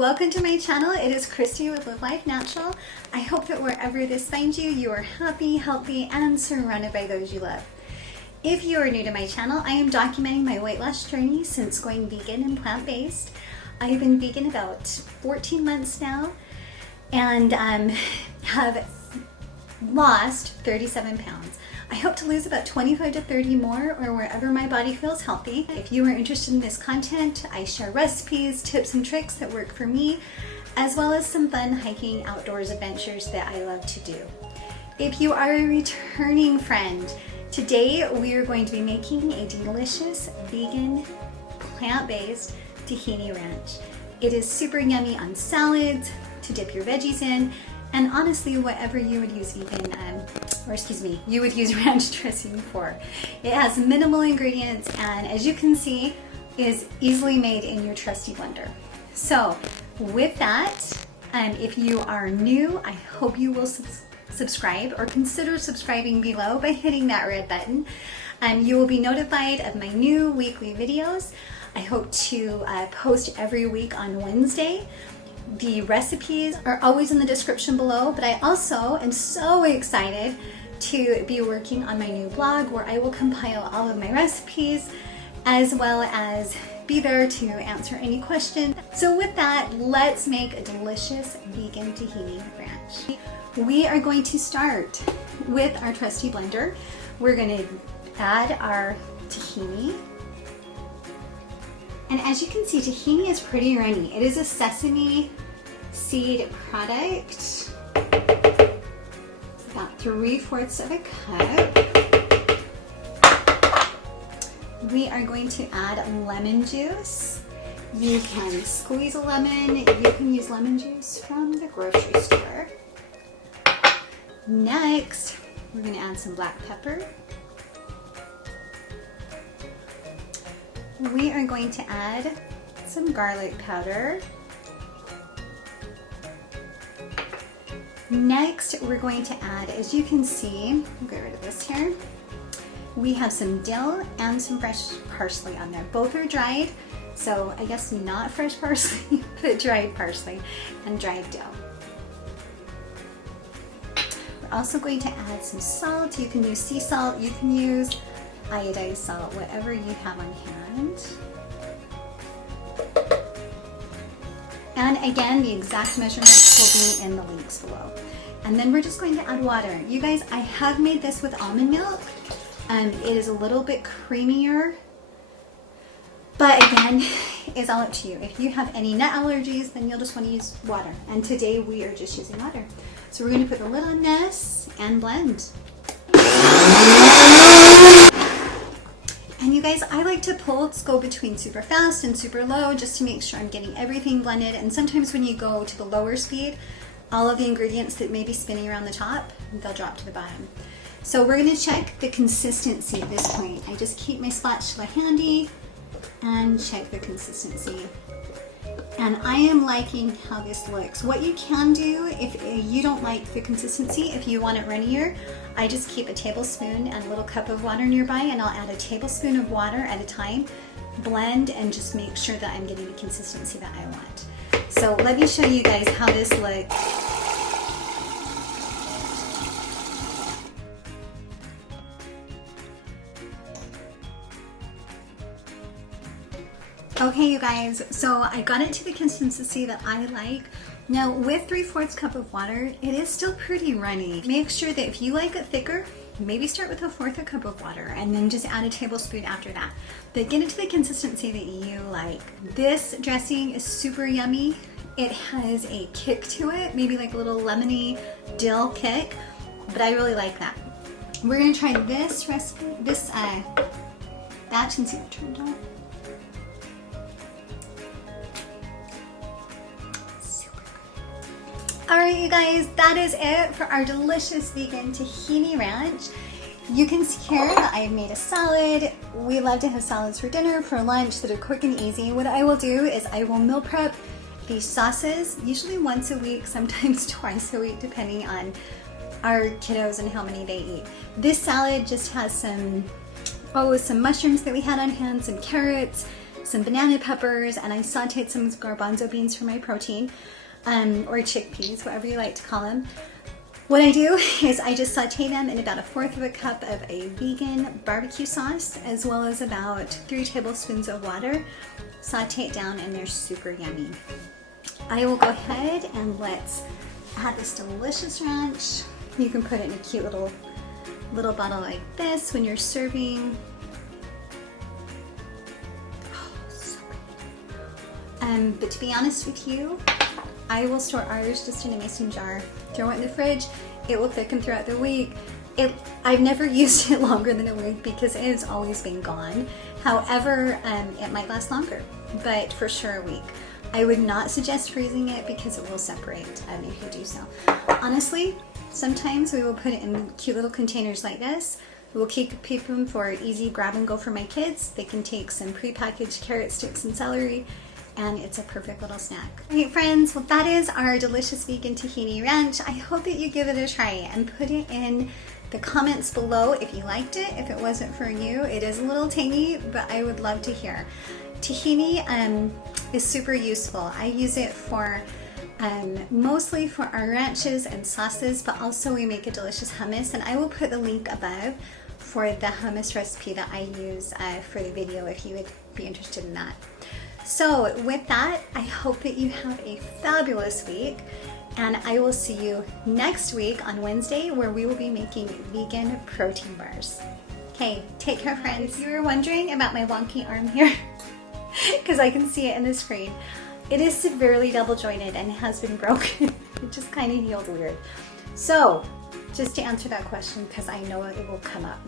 welcome to my channel. It is Christy with Live Life Natural. I hope that wherever this finds you, you are happy, healthy, and surrounded by those you love. If you are new to my channel, I am documenting my weight loss journey since going vegan and plant-based. I've been vegan about 14 months now and have lost 37 pounds. I hope to lose about 25 to 30 more or wherever my body feels healthy. If you are interested in this content, I share recipes, tips, and tricks that work for me, as well as some fun hiking outdoors adventures that I love to do. If you are a returning friend, today we are going to be making a delicious vegan plant-based tahini ranch. It is super yummy on salads, to dip your veggies in, and honestly, whatever you would use you would use ranch dressing for. It has minimal ingredients and, as you can see, is easily made in your trusty blender. So with that, if you are new, I hope you will subscribe or consider subscribing below by hitting that red button. You will be notified of my new weekly videos. I hope to post every week on Wednesday. The recipes are always in the description below, but I also am so excited to be working on my new blog where I will compile all of my recipes as well as be there to answer any questions. So with that, let's make a delicious vegan tahini ranch. We are going to start with our trusty blender. We're going to add our tahini. And as you can see, tahini is pretty runny. It is a sesame seed product. It's about 3/4 of a cup. We are going to add lemon juice. You can squeeze a lemon. You can use lemon juice from the grocery store. Next, we're going to add some black pepper. We are going to add some garlic powder. Next, we're going to add, as you can see, I'll get rid of this here. We have some dill and some fresh parsley on there. Both are dried, so I guess not fresh parsley, but dried parsley and dried dill. We're also going to add some salt. You can use sea salt, you can use iodized salt, whatever you have on hand. And again, the exact measurements will be in the links below. And then we're just going to add water. You guys, I have made this with almond milk. It is a little bit creamier, but again, it's all up to you. If you have any nut allergies, then you'll just want to use water. And today we are just using water. So we're going to put the lid on this and blend. And you guys, I like to pulse go between super fast and super low just to make sure I'm getting everything blended. And sometimes when you go to the lower speed, all of the ingredients that may be spinning around the top, they'll drop to the bottom. So we're gonna check the consistency at this point. I just keep my spatula handy and check the consistency. And I am liking how this looks. What you can do if you don't like the consistency, if you want it runnier, I just keep a tablespoon and a little cup of water nearby, and I'll add a tablespoon of water at a time, blend, and just make sure that I'm getting the consistency that I want. So let me show you guys how this looks. Okay, you guys, so I got it to the consistency that I like. Now, with 3/4 cup of water, it is still pretty runny. Make sure that if you like it thicker, maybe start with 1/4 cup of water and then just add a tablespoon after that. But get it to the consistency that you like. This dressing is super yummy. It has a kick to it, maybe like a little lemony dill kick, but I really like that. We're gonna try this recipe, this batch, and see what turned out. Alright, you guys, that is it for our delicious vegan tahini ranch. You can see here that I have made a salad. We love to have salads for dinner, for lunch, that are quick and easy. What I will do is I will meal prep these sauces, usually once a week, sometimes twice a week, depending on our kiddos and how many they eat. This salad just has some mushrooms that we had on hand, some carrots, some banana peppers, and I sauteed some garbanzo beans for my protein, or chickpeas, whatever you like to call them. What I do is I just saute them in about 1/4 cup of a vegan barbecue sauce, as well as about 3 tablespoons of water. Saute it down and they're super yummy. I will go ahead and let's add this delicious ranch. You can put it in a cute little bottle like this when you're serving. Oh, so good. But to be honest with you, I will store ours just in a mason jar, throw it in the fridge. It will thicken throughout the week. I've never used it longer than a week because it has always been gone. However, it might last longer, but for sure a week. I would not suggest freezing it because it will separate if you do so. Honestly, sometimes we will put it in cute little containers like this. We will keep them for easy grab and go for my kids. They can take some prepackaged carrot sticks and celery, and it's a perfect little snack. All right, friends, well, that is our delicious vegan tahini ranch. I hope that you give it a try and put it in the comments below if you liked it. If it wasn't for you, it is a little tangy, but I would love to hear. Tahini is super useful. I use it for mostly for our ranches and sauces, but also we make a delicious hummus, and I will put the link above for the hummus recipe that I use for the video if you would be interested in that. So with that, I hope that you have a fabulous week, and I will see you next week on Wednesday, where we will be making vegan protein bars. Okay, take care, friends. If you were wondering about my wonky arm here, because I can see it in the screen, it is severely double jointed and has been broken. It just kind of healed weird. So just to answer that question, because I know it will come up.